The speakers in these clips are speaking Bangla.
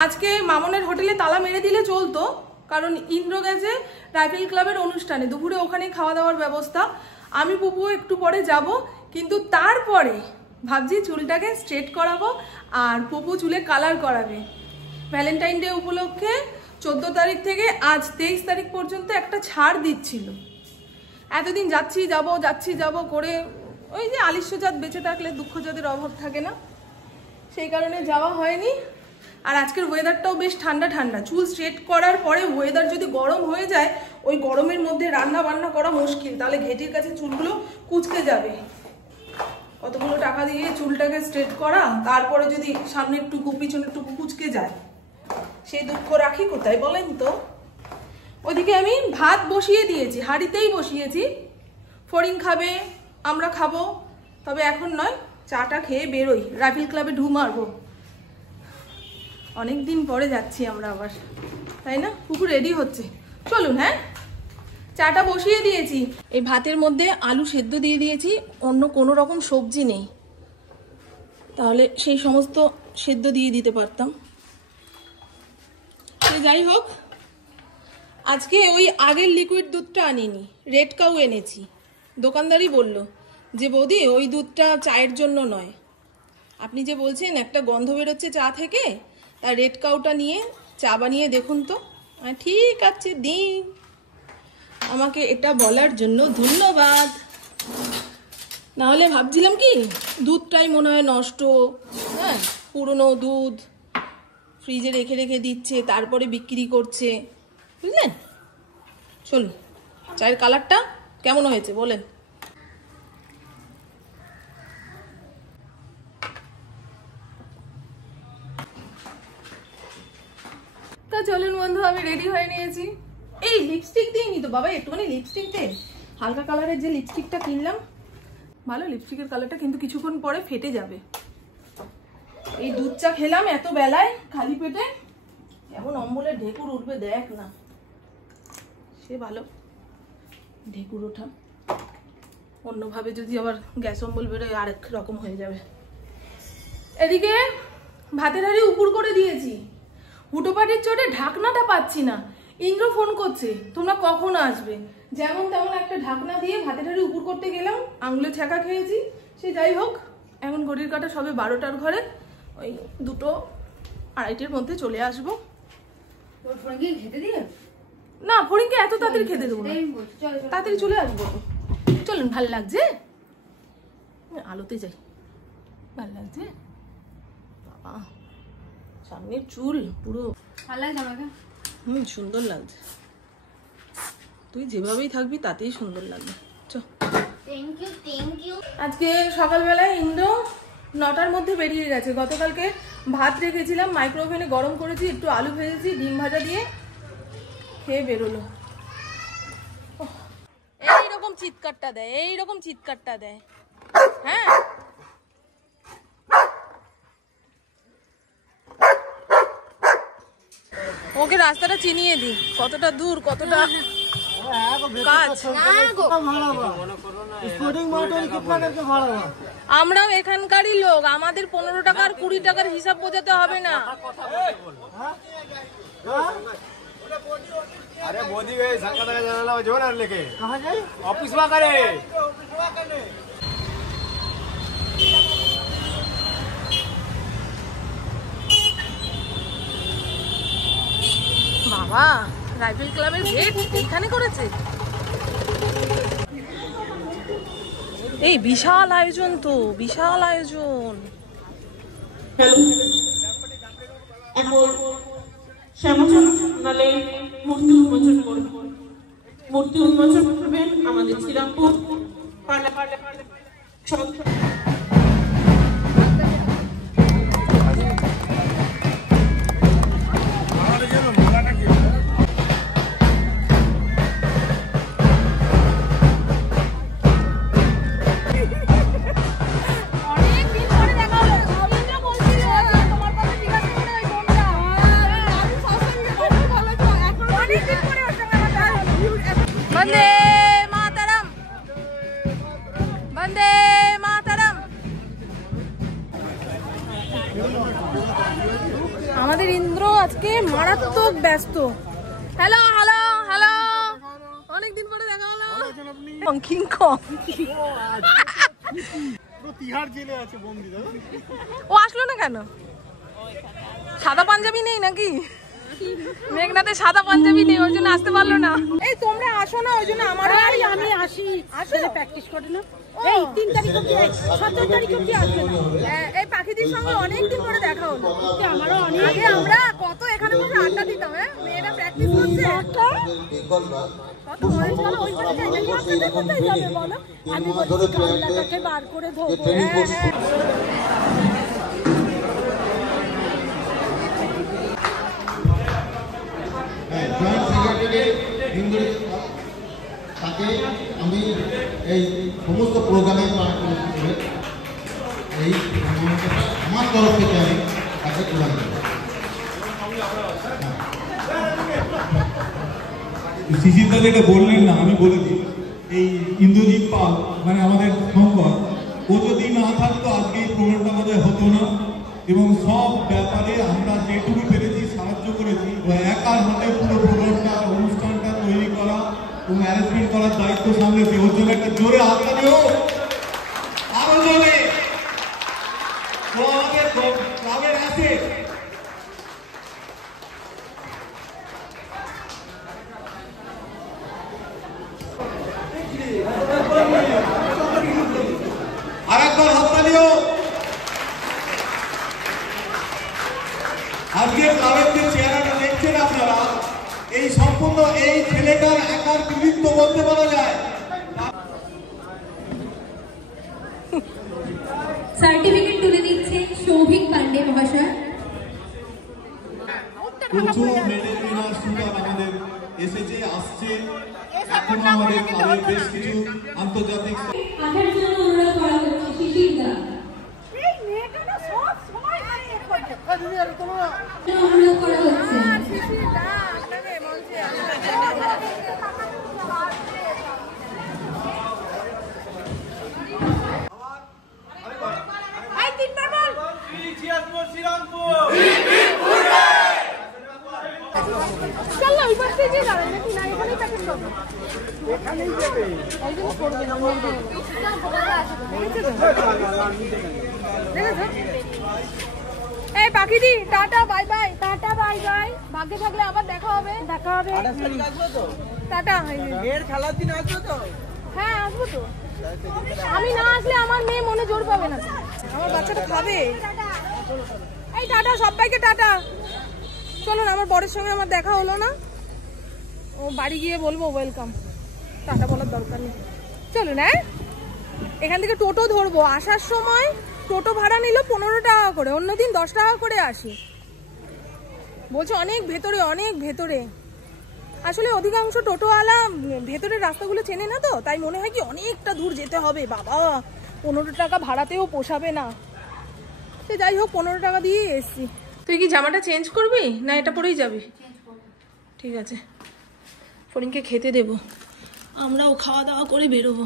আজকে মামনের হোটেলে তালা মেরে দিলে চলতো, কারণ ইন্দ্র গেছে রাইফেল ক্লাবের অনুষ্ঠানে, দুপুরে ওখানে খাওয়া দাওয়ার ব্যবস্থা। আমি পুপু একটু পরে যাব, কিন্তু তারপরে ভাবছি চুলটাকে স্ট্রেট করাবো আর পুপু চুলে কালার করাবে। ভ্যালেন্টাইন ডে উপলক্ষে 14 তারিখ থেকে আজ 23 তারিখ পর্যন্ত একটা ছাড় দিচ্ছিল। এতদিন যাচ্ছি যাব করে ওই যে আলিস্যজাত বেঁচে থাকলে দুঃখজাতের অভাব থাকে না, সেই কারণে যাওয়া হয়নি। আর আজকের ওয়েদারটাও বেশ ঠান্ডা ঠান্ডা। চুল স্ট্রেট করার পরে ওয়েদার যদি গরম হয়ে যায়, ওই গরমের মধ্যে রান্না বান্না করা মুশকিল, তাহলে ঘেটির কাছে চুলগুলো কুঁচকে যাবে। কতগুলো টাকা দিয়ে চুলটাকে স্ট্রেট করা, তারপরে যদি সামনে একটুকু পিছনে একটুকু কুঁচকে যায়, সেই দুঃখ রাখি কোথায় বলেন তো। ওদিকে আমি ভাত বসিয়ে দিয়েছি, হাঁড়িতেই বসিয়েছি। ফড়িং খাবে, আমরা খাবো, তবে এখন নয়, চাটা খেয়ে বেরোই, রাইফেল ক্লাবে ঢু মারবো। অনেক দিন পরে যাচ্ছি আমরা আবার, তাই না? পুকুর রেডি হচ্ছে, চলুন। হ্যাঁ, চাটা বসিয়ে দিয়েছি। এই ভাতের মধ্যে আলু সেদ্ধ দিয়ে দিয়েছি, অন্য কোনো রকম সবজি নেই, তাহলে সেই সমস্ত সেদ্ধ দিয়ে দিতে পারতাম। যাই হোক, আজকে ওই আগের লিকুইড দুধটা আনিনি, রেড কাউ এনেছি। দোকানদারই বলল যে বৌদি ওই দুধটা চায়ের জন্য নয়, আপনি যে বলছেন একটা গন্ধ বেরোচ্ছে চা থেকে, তা রেড কাউটা নিয়ে চা বানিয়ে দেখুন তো। ঠিক আছে, দিন। আমাকে এটা বলার জন্য ধন্যবাদ। নাহলে ভাবছিলাম কি দুধটাই মনে হয় নষ্ট, হ্যাঁ, পুরনো দুধ ফ্রিজে রেখে রেখে দিচ্ছে, তারপরে বিক্রি করছে, বুঝলেন। চলুন, চায়ের কালারটা কেমন হয়েছে বলেন। তা চলুন বন্ধু, আমি রেডি হয়ে নিয়েছি। এই লিপস্টিক দিইনি তো বাবা, একটুখানি লিপস্টিক দে। হালকা কালারের যে লিপস্টিকটা কিনলাম, ভালো লিপস্টিকের কালারটা, কিন্তু কিছুক্ষণ পরে ফেটে যাবে। এই দুধ চা খেলাম এত বেলায় খালি পেটে, এমন অম্বলের ঢেকুর উঠবে দেখ না, সে ভালো ঢেকুর ওঠা। অন্যভাবে যদি আবার গ্যাস অম্বল বেরোয় আরেক রকম হয়ে যাবে। এদিকে ভাতের হাঁড়ি উপর করে দিয়েছি, হুটোপাটির চোটে ঢাকনাটা পাচ্ছি না। ইন্দ্র ফোন করছে, তোমরা কখন আসবে। যেমন তেমন একটা ঢাকনা দিয়ে ভাতের হাঁড়ি উপর করতে গেলাম, আঙুলে ছ্যাঁকা খেয়েছি। সে যাই হোক, এখন ঘড়ির কাঁটা সবে 12টার ঘরে, ওই 2টো 2:30-র মধ্যে চলে আসবো। না, ফড়িংকে এত তাড়াতাড়ি খেতে দেবো না, তাড়াতাড়ি চলে আসবো। চলুন, ভাল লাগছে, আলোতে যাই, ভাল লাগছে বাবা। সামনের চুল পুরো সুন্দর লাগছে। তুই যেভাবেই থাকবি তাতেই সুন্দর লাগবে। আজকে সকালবেলায় ইন্দ্র 9টার মধ্যে বেরিয়ে গেছে। গতকালকে ভাত রেখেছিলাম, মাইক্রোওভেনে গরম করেছি, একটু আলু ভেজেছি ডিম ভাজা দিয়ে, খেয়ে বেরোলো। এইরকম চিৎকারটা দেয়, এইরকম চিৎকারটা দেয়। হ্যাঁ, ওকে রাস্তাটা চিনিয়ে দি, কতটা দূর, কতটা কাজ। আমরাও এখানকারই লোক, আমাদের 15 টাকা আর 20 টাকার হিসাব বোঝাতে হবে না। अरे मोदी जो ना लेके ऑफिस में करे বাবা, রাইফেল ক্লাবের গেট এখানে করেছে। এই বিশাল আয়োজন তো, বিশাল আয়োজন। এখন শ্যামাচন্দ্রালয়ে মূর্তি উন্মোচন করবেন। মূর্তি উন্মোচন করবেন আমাদের শ্রীরামপুর वंदे मातरम, वंदे मातरम। আজকে মারাত্মক ব্যস্ত। হ্যালো হ্যালো হ্যালো, অনেকদিন পরে দেখা হলো। কিং কং তিহার জেলে আছে বন্দি। ও আসলো না কেন? সাদা পাঞ্জাবি নেই নাকি? মেঘনাতে সাদা পাঞ্জাবি নেই, ওই জন্য আসতে পারলো না। এই তোমরা আসো না, ওই জন্য আমারও আমি আসি আসলে প্র্যাকটিস করে না। এই 3 তারিখ অবধি 17 তারিখ অবধি আসবে না। এই পাখিদের সঙ্গে অনেকদিন পরে দেখা হলো। আমারও অনেক আগে আমরা কত এখানে বসে আড্ডা দিতাম। মেয়েরা প্র্যাকটিস করছে। কত মজা ছিল। ওই করে কোথায় যাবে বলো? আমি বলছি কামলাটাকে বার করে ধরবো। তাকে আমি এই সমস্ত প্রোগ্রামে এই আমার তরফ থেকে আমি তাকে প্রদান করি। শিশিরদা যেটা বললেন না, আমি বলে দিই, এই ইন্দ্রজিৎ পাল মানে আমাদের শঙ্কর, ও যদি না থাকতো আজকে এই প্রোগ্রামটা আমাদের হতো না। এবং সব ব্যাপারে আমরা যেটুকু পেরেছি সাহায্য করেছি। ও একার হাতে পুরো প্রোগ্রামটা অনুষ্ঠানটা তৈরি করা এবং ম্যানেজমেন্ট করার দায়িত্ব সামলেছে। ওর জন্য একটা জোরে হাততালি হোক, আরো জোরে। ও আমাদের ক্লাবের আছে। আরেকবার হাততালি হোক। আজকে ক্লাবের যে চেহারাটা দেখছেন আপনারা, এই সম্পূর্ণ এই ছেলেটার একার কৃতিত্ব বলতে পারা যায়। সার্টিফিকেট তুলে দিচ্ছে সৌভিক পান্ডে মহাশয়। প্রচুর মেডেল উইনার স্টুডেন্ট আমাদের এসেছে, আসছে। এখন আমাদের ক্লাবের বেশ কিছু আন্তর্জাতিক আসার জন্য অনুরোধ করা হচ্ছে শিশিরদা। অনুরোধ করা হচ্ছে। এই পাখিদি tata bye bye. Tata bye bye. ভাগ্যে থাকলে আবার দেখা হবে। দেখা হবে। টাটা। এর খেলার দিন আসবে তো? হ্যাঁ আসবো তো। আমি না আসলে আমার মেয়ে মনে জোর পাবে না। আমার বাচ্চাটা খাবে। এই টাটা সবাইকে, টাটা। চলুন, আমার বরের সঙ্গে আমার দেখা হলো না, ও বাড়ি গিয়ে বলবো ওয়েলকাম। টাটা বলার দরকার নেই। চলুন। এখান থেকে টোটো ধরবো। আসার সময় টোটো ভাড়া নিল 15 টাকা করে, অন্যদিন 10 টাকা করে আসি। বলছে অনেক ভেতরে, অনেক ভেতরে। আসলে অধিকাংশ টোটোওয়ালা ভেতরের রাস্তাগুলো চেনে না তো, তাই মনে হয় কি অনেকটা দূর যেতে হবে। বাবা 15 টাকা ভাড়াতেও পোষাবে না। সে যাই হোক 15 টাকা দিয়ে এসছি। তুই কি জামাটা চেঞ্জ করবি না এটা পরেই যাবি? ঠিক আছে, ফরিনকে খেতে দেবো, আমরাও খাওয়া দাওয়া করে বেরোবো।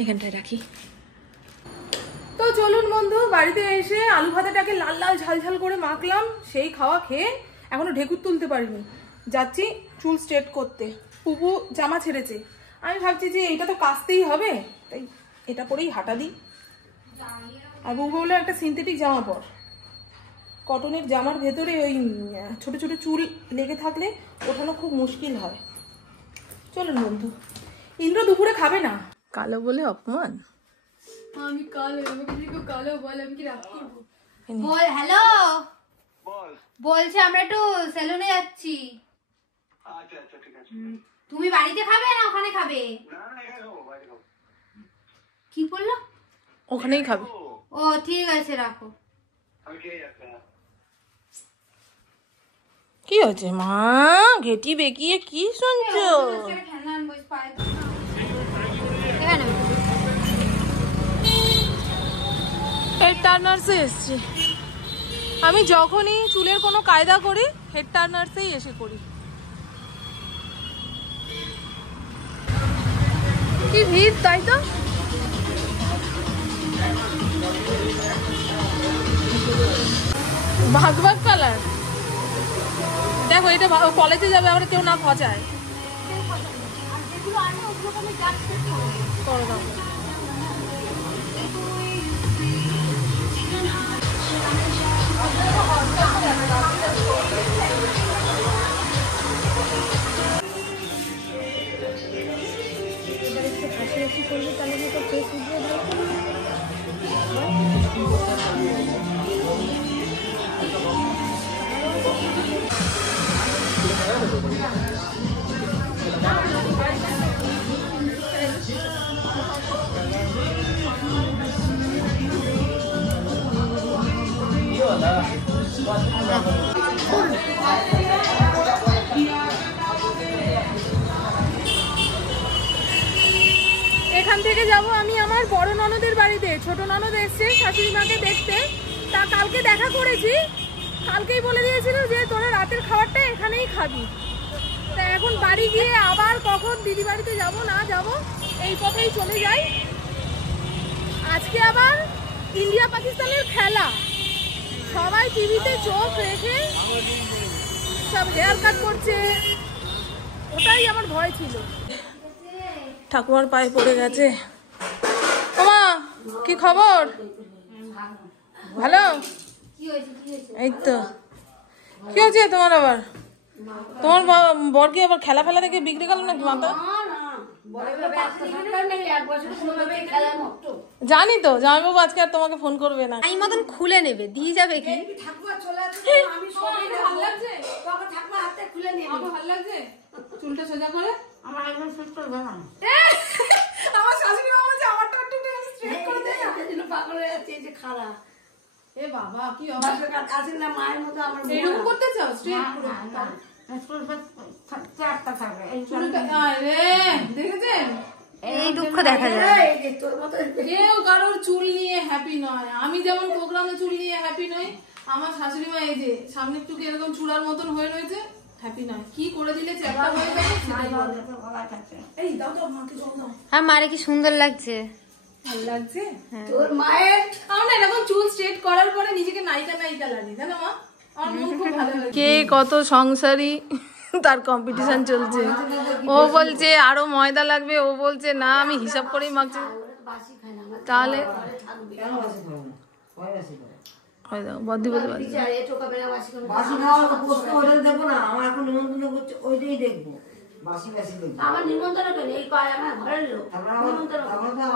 এখানটায় রাখি। তো চলুন বন্ধু, বাড়িতে এসে আলু ভাতাটাকে লাল লাল ঝাল ঝাল করে মাখলাম। সেই খাওয়া খেয়ে এখনো ঢেকুর তুলতে পারিনি। যাচ্ছি চুল স্ট্রেট করতে। পুপু জামা ছেড়েছে, আমি ভাবছি যে এইটা তো কাচতেই হবে, তাই এটা পরেই হাঁটা দিই। আর পুপু বললো একটা সিনথেটিক জামা পর। কটনের জামার ভেতরে ওই ছোট ছোট চুল লেগে থাকলে ওঠানো খুব মুশকিল হয়। চলুন বন্ধু। ইন্দ্র দুপুরে খাবে না, কালো বলে অপমান। আমি কালো, আমাকে যদি কেউ কালো বলে আমি কি রাগ করবো? বল। হ্যালো, বলছি আমরা একটু সেলুনে যাচ্ছি। আচ্ছা আচ্ছা ঠিক আছে। তুমি বাড়িতে খাবে না ওখানে খাবে? না না এখানে খাবো, বাইরে খাবো। কি বললো? ওখানেই খাবে। ও ঠিক আছে, রাখো। আমি খেয়ে যাচ্ছি। কি হচ্ছে মা? ঘেটি বেঁকিয়ে কি শুনছো? হেড টার্নার্সে এসছি আমি। যখনই চুলের কোনো কায়দা করি হেড টার্নার্সেই এসে করি। কি ভিড়, তাই তো। ভাগ ভাগ কালার। দেখো এটা কলেজে যাবে আবার কেউ না খচায়। করে দাও। এখান থেকে যাব আমি আমার বড় ননদের বাড়িতে। ছোট ননদ এসছে শাশুড়ি মাকে দেখতে, তা কালকে দেখা করেছি, কালকেই বলে দিয়েছিল যে তোরা রাতের খাবারটা এখানেই খাবি। তা এখন বাড়ি গিয়ে আবার কখন দিদি বাড়িতে যাব না যাব এই পথেই চলে যাই। আজকে আবার ইন্ডিয়া পাকিস্তানের খেলা, সবাই টিভিতে চোখ রেখে সব হেয়ার কাট করছে, ওটাই আমার ভয় ছিল। ঠাকুমার পায়ে পড়ে গেছে। ওমা কি খবর? ভালো? এই তো। কি হচ্ছে তোমার আবার? তোমার বর কি আবার খেলা ফেলা থেকে বিগড়ে গেল নাকি মাথা? জানি তো জামাইবাবু আজকে আর তোমাকে ফোন করবে না। এই মতন খুলে নেবে, দিয়ে যাবে কি? চুলটা সোজা করে আমার একদম সুস্থ হবে না। আমার শাশুড়ি মা বলছে আমারটা একটু স্ট্রেট করে দে না। এজন্য পাগল হয়ে যাচ্ছে এই যে খাড়া। এ বাবা কি অবস্থা, কাছে না মায়ের মতো আমার এরকম করতে চাও স্ট্রেট করে? চারটা থাকবে এই চুলটা আরে দেখেছেন এই দুঃখ দেখা যায়। এই যে তোর মতো কেউ কারোর চুল নিয়ে হ্যাপি নয়। আমি যেমন প্রোগ্রামে চুল নিয়ে হ্যাপি নই, আমার শাশুড়ি মা এই যে সামনের টুকু এরকম চূড়ার মতন হয়ে রয়েছে, হ্যাপি নয়। কি করে দিলে চ্যাপটা হয়ে যাবে সেটাই বলে। এই দাও দাও মাকে জল দাও। হ্যাঁ মারে কি সুন্দর লাগছে। ভালো লাগছে তোর মায়ের। আমার না এরকম চুল স্ট্রেট করার পরে নিজেকে নায়িকা নায়িকা লাগে, জানো মা? আমার মন খুব ভালো লাগে। কে কত সংসারী তার কম্পিটিশন চলছে। ও বলছে আরো ময়দা লাগবে, ও বলছে না আমি হিসাব করেই মাখছি। তাহলে বদ্দি বলতে পারছি বাসি খাওয়ার প্রশ্ন ওটা দেখবো না, আমার এখন নিমন্ত্রণ করছে ওইটাই দেখবো। আমার নিমন্ত্রণ করি এই কয় আমার ঘরের লোক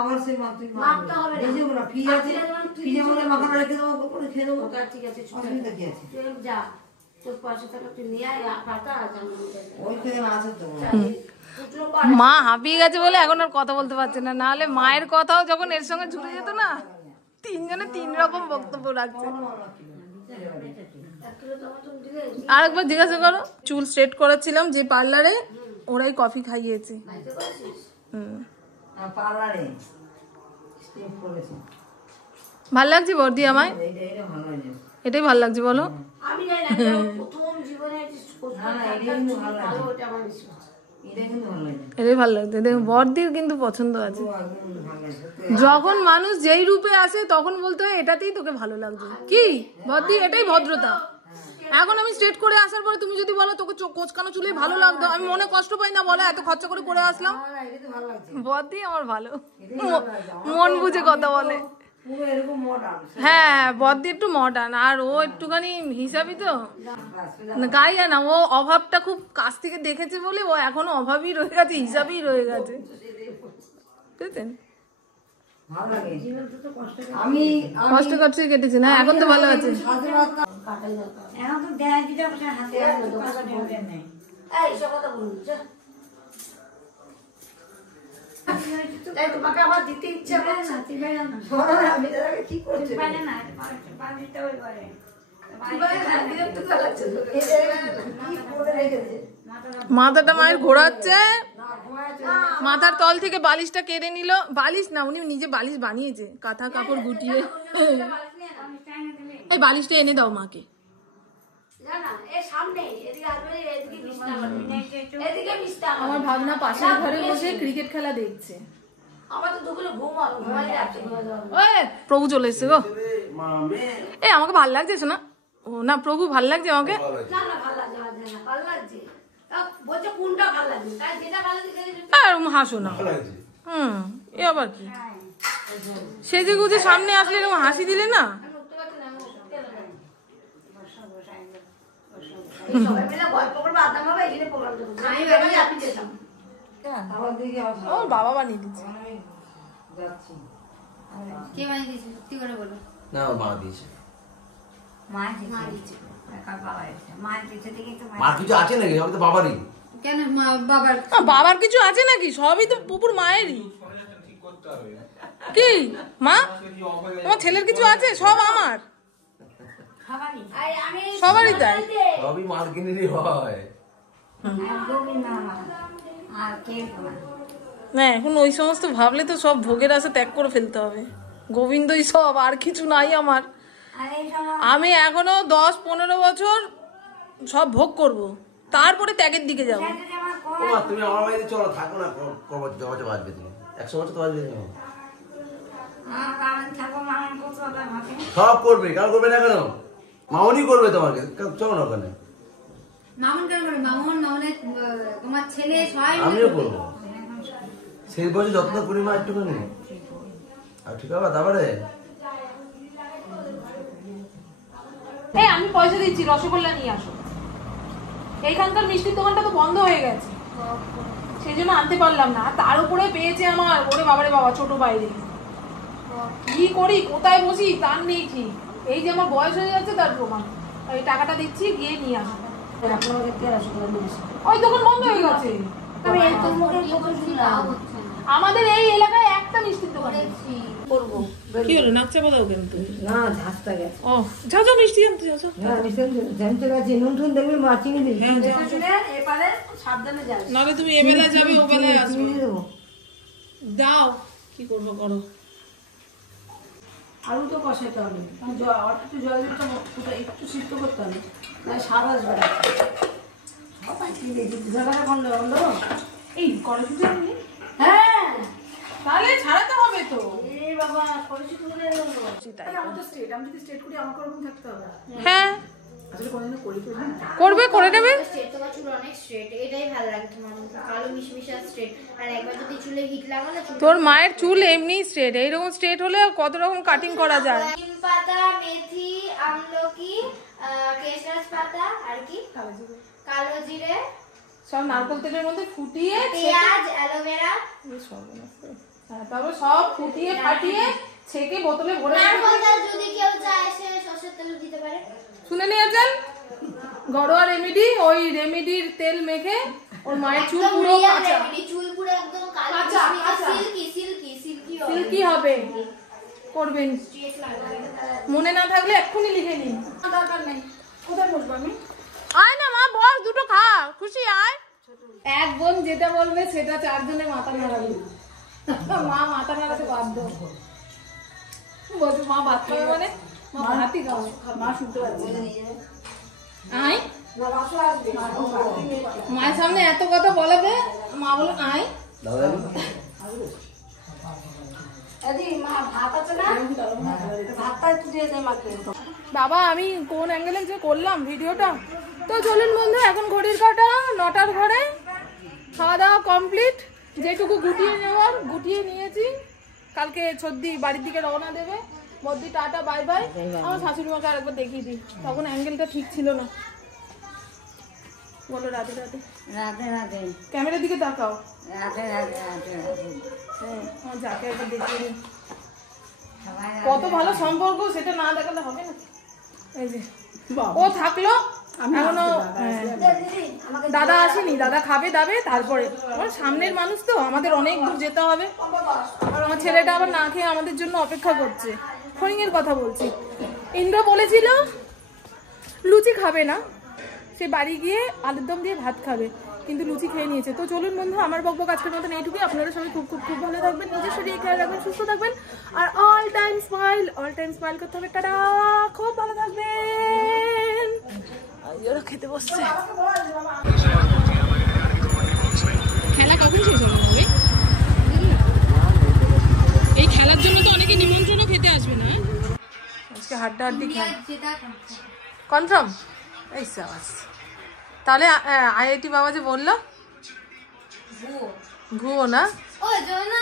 আমার সেই মাপতে হবে না। ফ্রিজ আছে, ফ্রিজের মধ্যে মাখানো রেখে দেবো, করে খেয়ে দেবো। ঠিক আছে অসুবিধা কি আছে? যা তোর পয়সা টাকা তুই নিয়ে আয়, পাতা আছে ওই থেকে আছে তো। মা হাঁপিয়ে গেছে বলে এখন আর কথা বলতে পারছে না, নাহলে মায়ের কথাও যখন এর সঙ্গে জুড়ে যেত না, তিনজনে তিন রকম বক্তব্য রাখছে। আরেকবার জিজ্ঞাসা করো। চুল স্ট্রেট করাচ্ছিলাম যে পার্লারে, ওরাই কফি খাইয়েছে। ভাল লাগছে বর্দি আমায়? এটাই ভাল লাগছে বলো? এটাই ভাল লাগছে। দেখো বর্দির কিন্তু পছন্দ আছে। যখন মানুষ যেই রূপে আসে তখন বলতে হয় এটাতেই তোকে ভালো লাগছে। কি বর্দি, এটাই ভদ্রতা। এখন আমি স্ট্রেট করে আসার পরে তুমি যদি বলো তোকে কোচকানো চুলে ভালো লাগতো, আমি মনে কষ্ট পাই না বলো? এত খরচা করে করে আসলাম। বর্দি আমার ভালো, মন বুঝে কথা বলে। হ্যাঁ বর্দি একটু মডার্ন, আর ও একটুখানি হিসাবই তো গাইয়া না। ও অভাবটা খুব কাছ থেকে দেখেছে বলে ও এখনো অভাবই রয়ে গেছে, হিসাবেই রয়ে গেছে, বুঝলেন? কষ্ট করছে কেটেছে না, এখন তো ভালো আছে। তোমাকে আবার দিতে ইচ্ছা করছে, কি করছে? মাথাটা মায়ের ঘোরাচ্ছে, মাথার তল থেকে বালিশটা কেড়ে নিল। বালিশ না, উনি নিজে বালিশ বানিয়েছে, কাঁথা কাপড় গুটিয়ে। এই বালিশটা এনে দাও মাকে। আমার ভাবনা পাশের ঘরে বসে ক্রিকেট খেলা দেখছে। প্রভু চলে এসছে গো। এ আমাকে ভালো লাগছে শোনা, ও না প্রভু ভাল লাগছে আমাকে? না না ভালো লাগছে, ভালো লাগছে। বলছে কোনটা ভালো লাগছে, তাই যেটা ভালো লাগছে। আর হাসো না। এ আবার কি সেজে গুজে সামনে আসলে এরকম হাসি দিলে না? সবাই মিলে গল্প করবো, আড্ডা মারবো, এই জন্য প্রোগ্রাম করবো। আমি বেরিয়ে আপনি যেতাম। আমার বাবা বানিয়ে দিচ্ছে। কে বানিয়ে দিয়েছে সত্যি করে বলো? না মা দিয়েছে। মার কিছু আছে নাকি? আমি তো বাবারই। কেন বাবার বাবার কিছু আছে নাকি? সবই তো পুপুর মায়েরই। কি মা তোমার ছেলের কিছু আছে? সব আমার, সবারই তাই। সবই মার্কিনেরই হয়। না এখন ওই সমস্ত ভাবলে তো সব ভোগের আশা ত্যাগ করে ফেলতে হবে। গোবিন্দই সব, আর কিছু নাই আমার। আমি এখনো 10-15 বছর সব ভোগ করব, তারপরে ত্যাগের দিকে যাব। তুমি আমার বাড়িতে চলো, থাকো না, বছর বাঁচবে তুমি, 100 বছর তো বাঁচবে তুমি। সব করবে, কাল করবে না কেন? মামনি করবে তোমাকে, চলো না ওখানে। মামুন কেন করে? মামুনের তোমার ছেলে সবাই আমিও করবো সেই বছর যত্ন করি মা একটুখানি। আর ঠিক আছে তারপরে এই আমি পয়সা দিচ্ছি, রসগোল্লা নিয়ে আসো। এইখানকার মিষ্টির দোকানটা তো বন্ধ হয়ে গেছে, সেই জন্য আনতে পারলাম না। তার উপরে পেয়েছে আমার, ওরে বাবারে বাবা, ছোট বাইরে। কি করি, কোথায় বসি তার নেই ঠিক। এই যে আমার বয়স হয়ে যাচ্ছে তার প্রমাণ। এই টাকাটা দিচ্ছি, গিয়ে নিয়ে আসো। ওই দোকান বন্ধ হয়ে গেছে। আমাদের এই এলাকায় একটা মিষ্টির দোকান করবো। কি হলো, নাচা দাও কেন তুমি? না ঝাঁসটা গেছে। ও যাও যাও, মিষ্টি জানতে যাও। হ্যাঁ মিষ্টি জানতে গেছে, নুন টুন দেখবি মা চিনি দিবি। এপারে সাবধানে যাস, নাহলে তুমি এ বেলায় যাবে, ও বেলায় আসবে। দাও, কি করবো করো। আলু তো কষাইতে হবে, একটু জল দিতে, একটু সিদ্ধ করতে হবে, না স্বাদ আসবে না। এই কড়াইশুঁটি আমি হ্যাঁ তাহলে ছাড়াতে হবে তো। বাবা কড়াইশুঁটি তুলে হ্যাঁ করবে, করে নেবে। স্ট্রেট তোমার চুল অনেক স্ট্রেট, এটাই ভালো লাগে তোমার মতো কালো মিশমিশা স্ট্রেট। আর একবার যদি চুলে হিট লাগালে তোর মায়ের চুল এমনি স্ট্রেট, এইরকম স্ট্রেট হলে কত রকম কাটিং করা যায়। নিম পাতা, মেথি, আমলকি, কেশরাজ পাতা, আর কি কালো জিরে, সব নারকেল তেলের মধ্যে ফুটিয়ে, পেঁয়াজ, অ্যালোভেরা, তারপর সব ফুটিয়ে ফাটিয়ে ছেঁকে বোতলে ভরে। নারকেল তেল যদি কেউ চায় সে সরষের তেল দিতে পারে। শুনে নিয়েছেন, ঘরোয়া রেমেডি। ওই রেমেডির তেল মেখে ওর মায়ের চুল পুরো কাঁচা, চুল পুরো একদম কালো সিল্কি সিল্কি সিল্কি সিল্কি হবে। করবেন, মনে না থাকলে এক্ষুনি লিখে নিন। দরকার নেই। কোথায় বসবো আমি? আয় না মা, বস, দুটো খা, খুশি আয়। এক বোন যেটা বলবে সেটা 4 জনে মাথা নাড়াবে। মা মাথা নাড়াতে বাধ্য, বলছে মা ভাত খাবে মানে মা ভাতই খাবে। মা শুনতে পাচ্ছে আয়, মায়ের সামনে এত কথা বলাবে, মা বলে আয়। বাবা আমি কোন অ্যাঙ্গেলে যে করলাম ভিডিওটা। তো চলুন বন্ধু, এখন ঘড়ির কাটা 9টার ঘরে। খাওয়া দাওয়া কমপ্লিট, যেটুকু গুটিয়ে নেওয়ার গুটিয়ে নিয়েছি। কালকে সর্দি বাড়ির দিকে রওনা দেবে। বদ্দি টাটা, বাই বাই। আমার শাশুড়ি মাকে আরেকবার দেখিয়ে দিই, তখন অ্যাঙ্গেলটা ঠিক ছিল না। বলো রাধে রাধে। রাধে রাধে। ক্যামেরার দিকে তাকাও। রাধে রাধে রাধে রাধে। হ্যাঁ, আমার যাকে একবার দেখিয়ে দিন। কত ভালো সম্পর্ক, সেটা না দেখালে হবে না। এই যে ও থাকলো, এখনো দাদা আসেনি, দাদা খাবে দাবে তারপরে। আমার সামনের মানুষ তো, আমাদের অনেক দূর যেতে হবে। আর আমার ছেলেটা আবার না খেয়ে আমাদের জন্য অপেক্ষা করছে। ফড়িংয়ের কথা বলছি। ইন্দ্র বলেছিল লুচি খাবে না, সে বাড়ি গিয়ে আলুর দম দিয়ে ভাত খাবে, কিন্তু লুচি খেয়ে নিয়েছে। তো চলুন বন্ধু, আমার বকবক আজকের মতন এইটুকুই। আপনারা সবাই খুব খুব খুব ভালো থাকবেন, নিজের শরীরে খেয়াল রাখবেন, সুস্থ থাকবেন, আর অল টাইম স্মাইল করতে হবে। টাটা, খুব ভালো থাকবেন। ওরা খেতে বসছে। খেলা কখন শেষ হবে? এই খেলার জন্য তো অনেকে নিমন্ত্রণও খেতে আসবে না। আজকে হাড্ডাহাড্ডি খেলা। কনফার্ম? এই সাবাস। তাহলে আইআইটি বাবা যে বললো ভুয়ো না? ও জনা